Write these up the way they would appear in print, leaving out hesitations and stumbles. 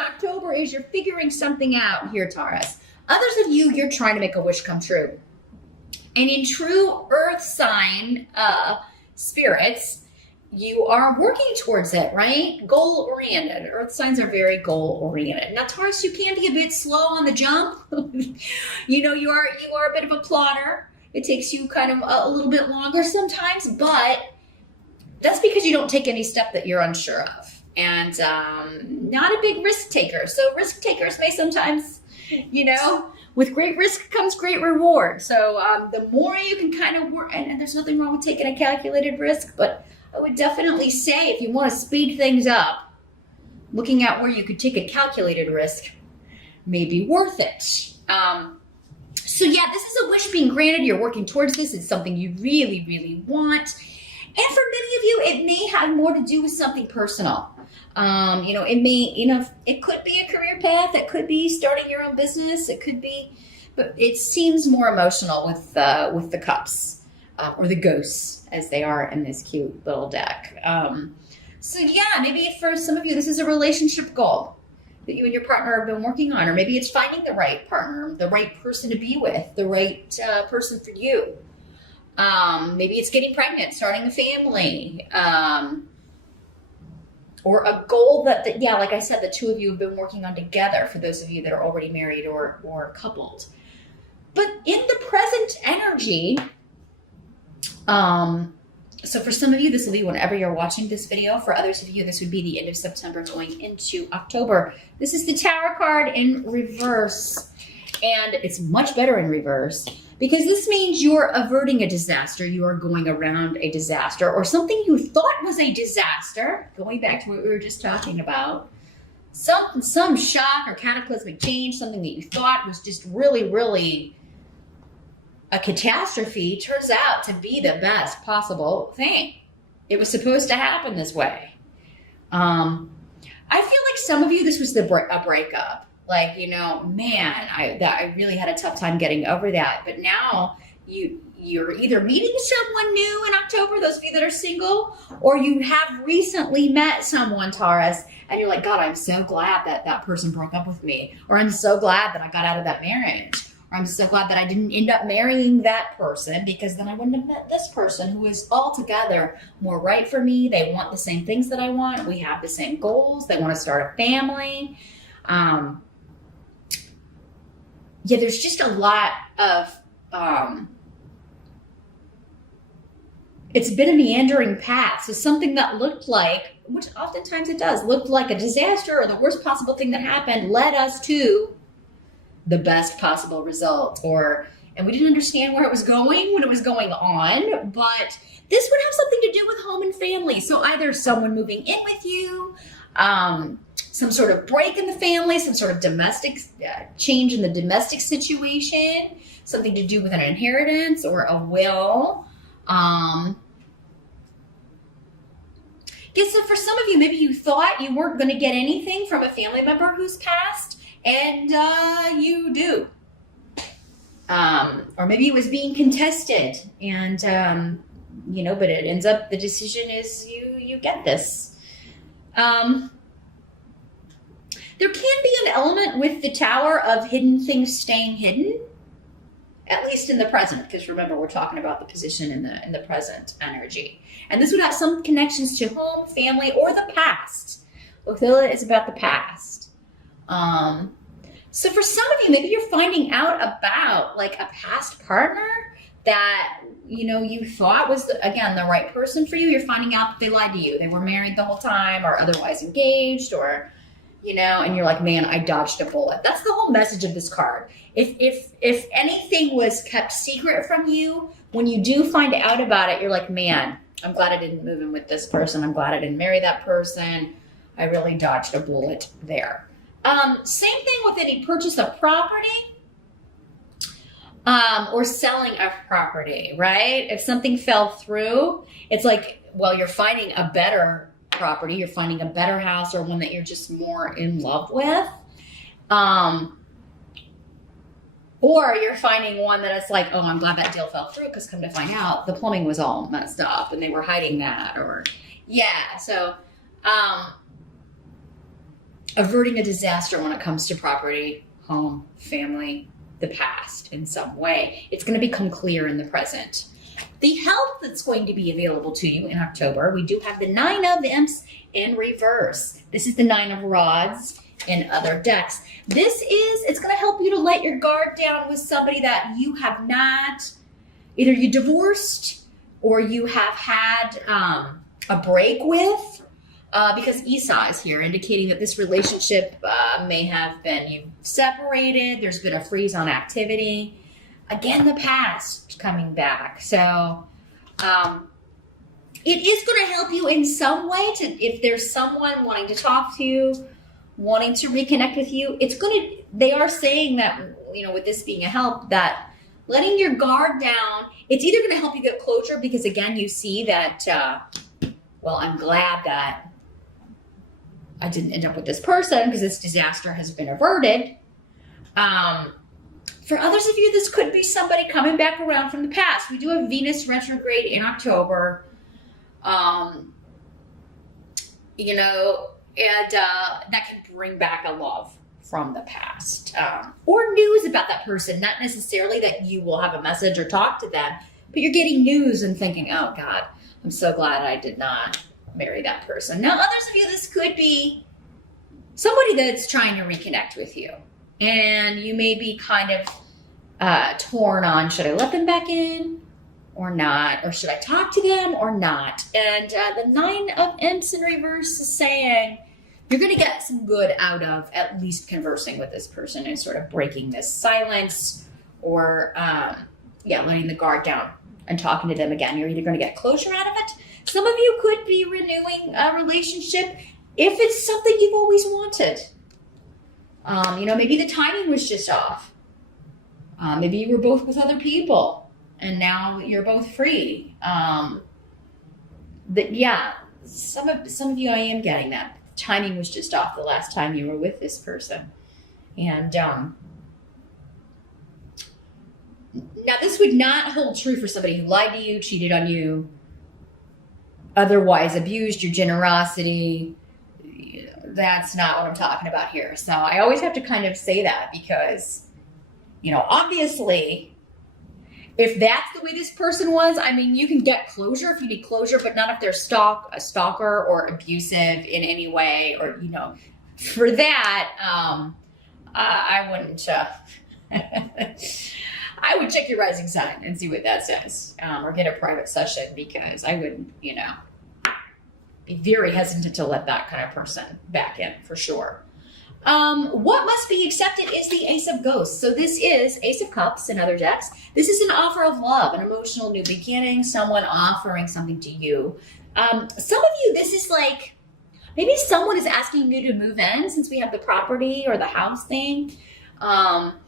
October is you're figuring something out here, Taurus. Others of you, you're trying to make a wish come true. And in true earth sign spirits, you are working towards it, right? Goal oriented. Earth signs are very goal oriented. Now, Taurus, you can be a bit slow on the jump. You are a bit of a plotter. It takes you kind of a little bit longer sometimes, but that's because you don't take any step that you're unsure of. And not a big risk taker. So risk takers may sometimes, with great risk comes great reward. So the more you can kind of work, and there's nothing wrong with taking a calculated risk, but I would definitely say if you want to speed things up, looking at where you could take a calculated risk may be worth it. So yeah, this is a wish being granted. You're working towards this. It's something you really, really want. And for many of you, it may have more to do with something personal. It could be a career path. It could be starting your own business. It could be, but it seems more emotional with the cups or the ghosts as they are in this cute little deck. So yeah, maybe for some of you, this is a relationship goal that you and your partner have been working on, or maybe it's finding the right partner, the right person to be with, the right person for you. Maybe it's getting pregnant, starting a family, or a goal that, like I said, the two of you have been working on together for those of you that are already married or coupled. But in the present energy, so for some of you, this will be whenever you're watching this video. For others of you, this would be the end of September going into October. This is the Tower card in reverse, and it's much better in reverse because this means you're averting a disaster. You are going around a disaster or something you thought was a disaster, going back to what we were just talking about. Some shock or cataclysmic change, something that you thought was just really, really a catastrophe, turns out to be the best possible thing. It was supposed to happen this way. I feel like some of you, this was a breakup. Like, man, I really had a tough time getting over that. But now you're either meeting someone new in October, those of you that are single, or you have recently met someone, Taurus, and you're like, God, I'm so glad that person broke up with me. Or I'm so glad that I got out of that marriage. Or I'm so glad that I didn't end up marrying that person, because then I wouldn't have met this person who is altogether more right for me. They want the same things that I want. We have the same goals. They want to start a family. There's just a lot of, it's been a meandering path. So something that looked like, which oftentimes it does, looked like a disaster or the worst possible thing that happened, led us to the best possible result. And we didn't understand where it was going when it was going on, but this would have something to do with home and family. So either someone moving in with you, some sort of break in the family, some sort of domestic change in the domestic situation, something to do with an inheritance or a will. So for some of you, maybe you thought you weren't going to get anything from a family member who's passed, and you do. Or maybe it was being contested, and but it ends up, the decision is you get this. There can be an element with the Tower of hidden things staying hidden, at least in the present, because remember, we're talking about the position in the present energy. And this would have some connections to home, family, or the past. Othila is about the past. So for some of you, maybe you're finding out about like a past partner that, you thought was, the right person for you. You're finding out that they lied to you. They were married the whole time or otherwise engaged, or and you're like, man, I dodged a bullet. That's the whole message of this card. If anything was kept secret from you, when you do find out about it, you're like, man, I'm glad I didn't move in with this person. I'm glad I didn't marry that person. I really dodged a bullet there. Same thing with any purchase of property, or selling of property, right? If something fell through, it's like, well, you're finding a better property, you're finding a better house, or one that you're just more in love with. Or you're finding one that it's like, oh, I'm glad that deal fell through, because come to find out, the plumbing was all messed up and they were hiding that. Or, so averting a disaster when it comes to property, home, family, the past in some way. It's going to become clear in the present. The help that's going to be available to you in October, we do have the 9 of Imps in reverse. This is the 9 of Rods in other decks. It's going to help you to let your guard down with somebody that you have not, either you divorced or you have had a break with. Because Esau is here, indicating that this relationship may have been you separated. There's been a freeze on activity. Again, the past coming back. So it is going to help you in some way. If there's someone wanting to talk to you, wanting to reconnect with you, they are saying that, with this being a help, that letting your guard down, it's either going to help you get closure because, again, you see that, I'm glad that I didn't end up with this person because this disaster has been averted. For others of you, this could be somebody coming back around from the past. We do have Venus retrograde in October. And that can bring back a love from the past. Or news about that person. Not necessarily that you will have a message or talk to them, but you're getting news and thinking, oh God, I'm so glad I did not marry that person. Now, others of you, this could be somebody that's trying to reconnect with you. And you may be kind of torn on, should I let them back in or not? Or should I talk to them or not? And the 9 of Imps in reverse is saying you're going to get some good out of at least conversing with this person and sort of breaking this silence or, letting the guard down and talking to them again. You're either going to get closure out of it. Some of you could be renewing a relationship if it's something you've always wanted. Maybe the timing was just off. Maybe you were both with other people and now you're both free. Some of you, I am getting that. Timing was just off the last time you were with this person. And now this would not hold true for somebody who lied to you, cheated on you, otherwise abused your generosity. That's not what I'm talking about here. So I always have to kind of say that because, obviously, if that's the way this person was, you can get closure if you need closure, but not if they're a stalker or abusive in any way, or, for that, I wouldn't, I would check your rising sign and see what that says, or get a private session because I wouldn't, be very hesitant to let that kind of person back in for sure. What must be accepted is the Ace of Ghosts. So this is Ace of Cups in other decks. This is an offer of love, an emotional new beginning, someone offering something to you. Some of you, this is like, maybe someone is asking you to move in since we have the property or the house thing. Some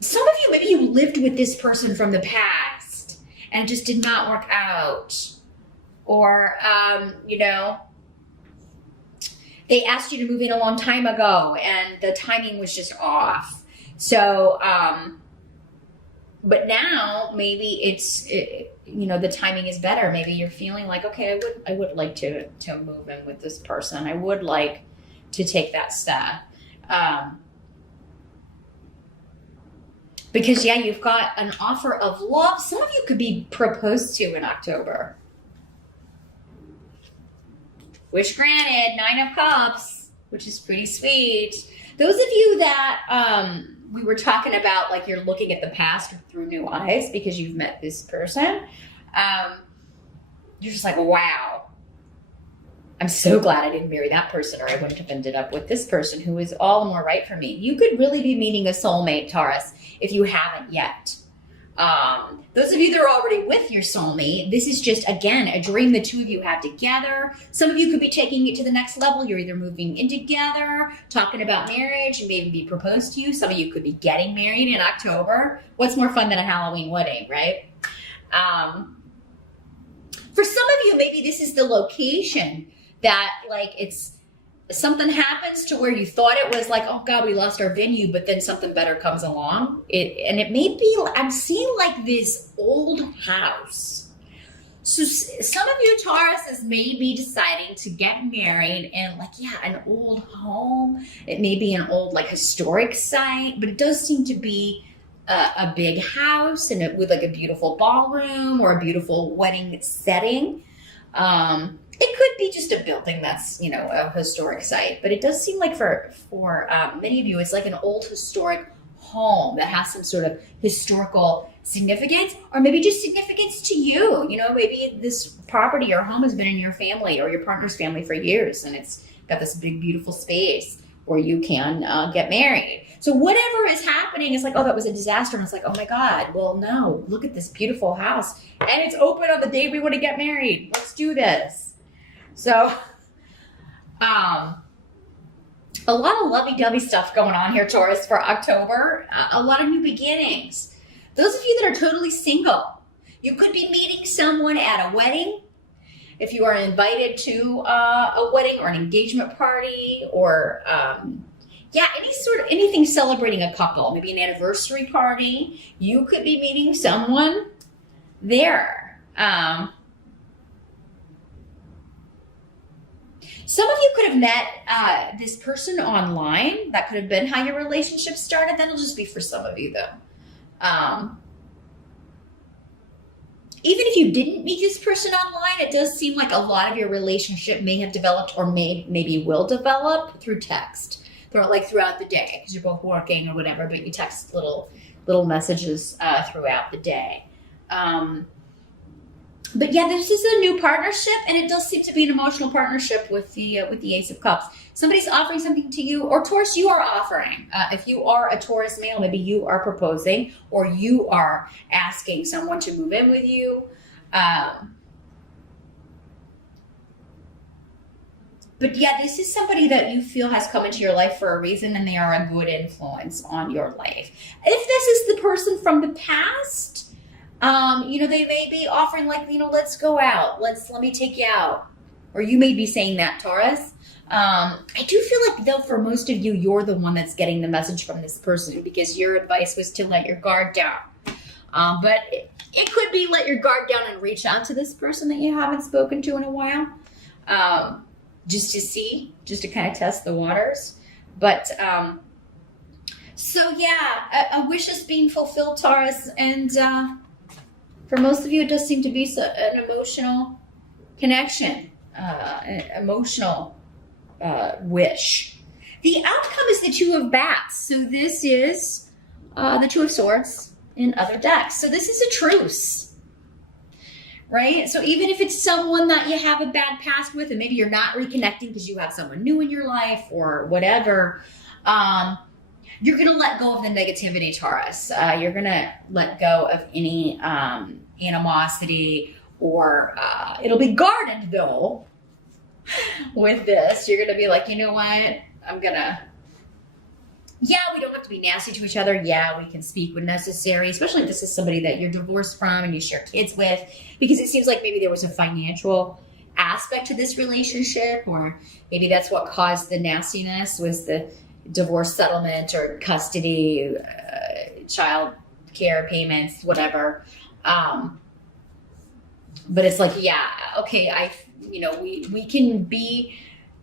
of you, maybe you lived with this person from the past and it just did not work out. Or, they asked you to move in a long time ago and the timing was just off. So, but now maybe the timing is better. Maybe you're feeling like, okay, I would like to move in with this person. I would like to take that step. Because you've got an offer of love. Some of you could be proposed to in October. Wish granted, 9 of Cups, which is pretty sweet. Those of you that we were talking about, like you're looking at the past through new eyes because you've met this person, you're just like, wow, I'm so glad I didn't marry that person or I wouldn't have ended up with this person who is all the more right for me. You could really be meeting a soulmate, Taurus, if you haven't yet. Those of you that are already with your soulmate, this is just, again, a dream the two of you have together. Some of you could be taking it to the next level. You're either moving in together, talking about marriage, and maybe be proposed to you. Some of you could be getting married in October. What's more fun than a Halloween wedding, right? For some of you, maybe this is the location that, like, it's something happens to where you thought it was like, oh God, we lost our venue, but then something better comes along. And it may be, I'm seeing like this old house So some of you Tauruses may be deciding to get married in like, yeah, an old home. It may be an old like historic site, but it does seem to be a big house and with like a beautiful ballroom or a beautiful wedding setting. It could be just a building that's, a historic site, but it does seem like for many of you, it's like an old historic home that has some sort of historical significance, or maybe just significance to you. Maybe this property or home has been in your family or your partner's family for years, and it's got this big, beautiful space where you can get married. So whatever is happening is like, oh, that was a disaster. And it's like, oh my God, well, no, look at this beautiful house. And it's open on the day we want to get married. Let's do this. So, a lot of lovey-dovey stuff going on here, Taurus, for October. A lot of new beginnings. Those of you that are totally single, you could be meeting someone at a wedding. If you are invited to a wedding or an engagement party, or anything celebrating a couple, maybe an anniversary party, you could be meeting someone there. Some of you could have met this person online. That could have been how your relationship started. That'll just be for some of you, though. Even if you didn't meet this person online, it does seem like a lot of your relationship may have developed or maybe will develop through text, throughout the day, because you're both working or whatever, but you text little messages throughout the day. But yeah, this is a new partnership, and it does seem to be an emotional partnership with the Ace of Cups. Somebody's offering something to you, or Taurus, you are offering. If you are a Taurus male, maybe you are proposing, or you are asking someone to move in with you. But yeah, this is somebody that you feel has come into your life for a reason, and they are a good influence on your life. If this is the person from the past, they may be offering let's go out. Let me take you out. Or you may be saying that, Taurus. I do feel like, though, for most of you, you're the one that's getting the message from this person, because your advice was to let your guard down. But it could be let your guard down and reach out to this person that you haven't spoken to in a while. Just to kind of test the waters. But, so yeah, a wish is being fulfilled, Taurus. And, for most of you, it does seem to be an emotional connection, an emotional wish. The outcome is the Two of Bats. So this is the Two of Swords in other decks. So this is a truce, right? So even if it's someone that you have a bad past with, and maybe you're not reconnecting because you have someone new in your life or whatever, you're going to let go of the negativity, Taurus. You're going to let go of any animosity, or it'll be guarded, though, with this. You're going to be like, you know what? We don't have to be nasty to each other. Yeah, we can speak when necessary, especially if this is somebody that you're divorced from and you share kids with, because it seems like maybe there was a financial aspect to this relationship, or maybe that's what caused the nastiness, was the divorce settlement or custody, child care payments, whatever. But it's like, yeah, okay, we can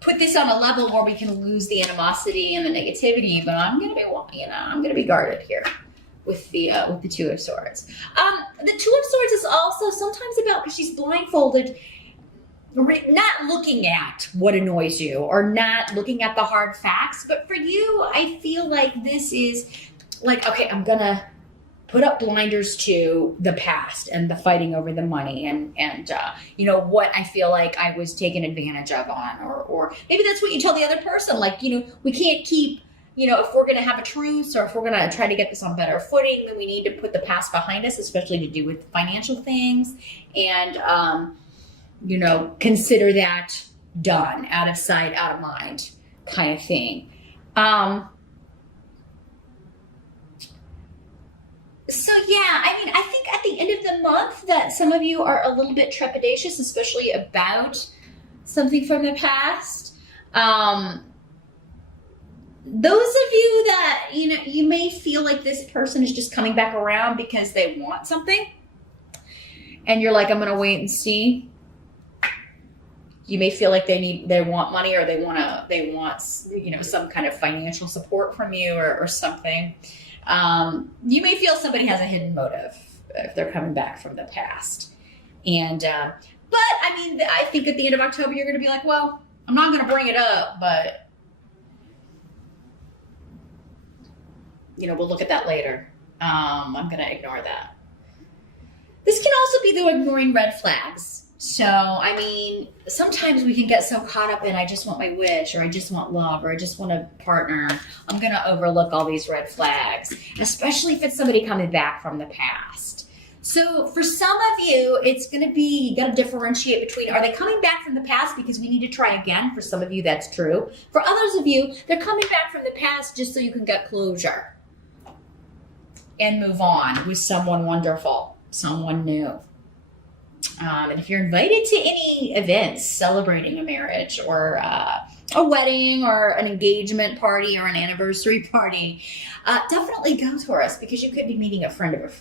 put this on a level where we can lose the animosity and the negativity, but I'm gonna be guarded here with the Two of Swords. The Two of Swords is also sometimes about, because she's blindfolded, not looking at what annoys you or not looking at the hard facts. But for you, I feel like this is like, okay, I'm gonna put up blinders to the past and the fighting over the money and what I feel like I was taken advantage of on, or maybe that's what you tell the other person, like, we can't keep, if we're going to have a truce, or if we're going to try to get this on better footing, then we need to put the past behind us, especially to do with financial things, and consider that done, out of sight, out of mind kind of thing. So yeah, I think at the end of the month that some of you are a little bit trepidatious, especially about something from the past. Those of you that, you may feel like this person is just coming back around because they want something. and you're like, I'm going to wait and see. You may feel like they want money, or they want, you know, some kind of financial support from you, or something. You may feel somebody has a hidden motive if they're coming back from the past. And, but I mean, I think at the end of October, you're going to be like, well, I'm not going to bring it up, but, you know, we'll look at that later. I'm going to ignore that. This can also be the ignoring red flags. So, I mean, sometimes we can get so caught up in, I just want my wish, or I just want love, or I just want a partner. I'm going to overlook all these red flags, especially if it's somebody coming back from the past. So for some of you, it's going to be, you got to differentiate between, are they coming back from the past because we need to try again? For some of you, that's true. For others of you, they're coming back from the past just so you can get closure and move on with someone wonderful, someone new. And if you're invited to any events celebrating a marriage, or a wedding, or an engagement party, or an anniversary party, definitely go, Taurus, because you could be meeting a friend of a friend.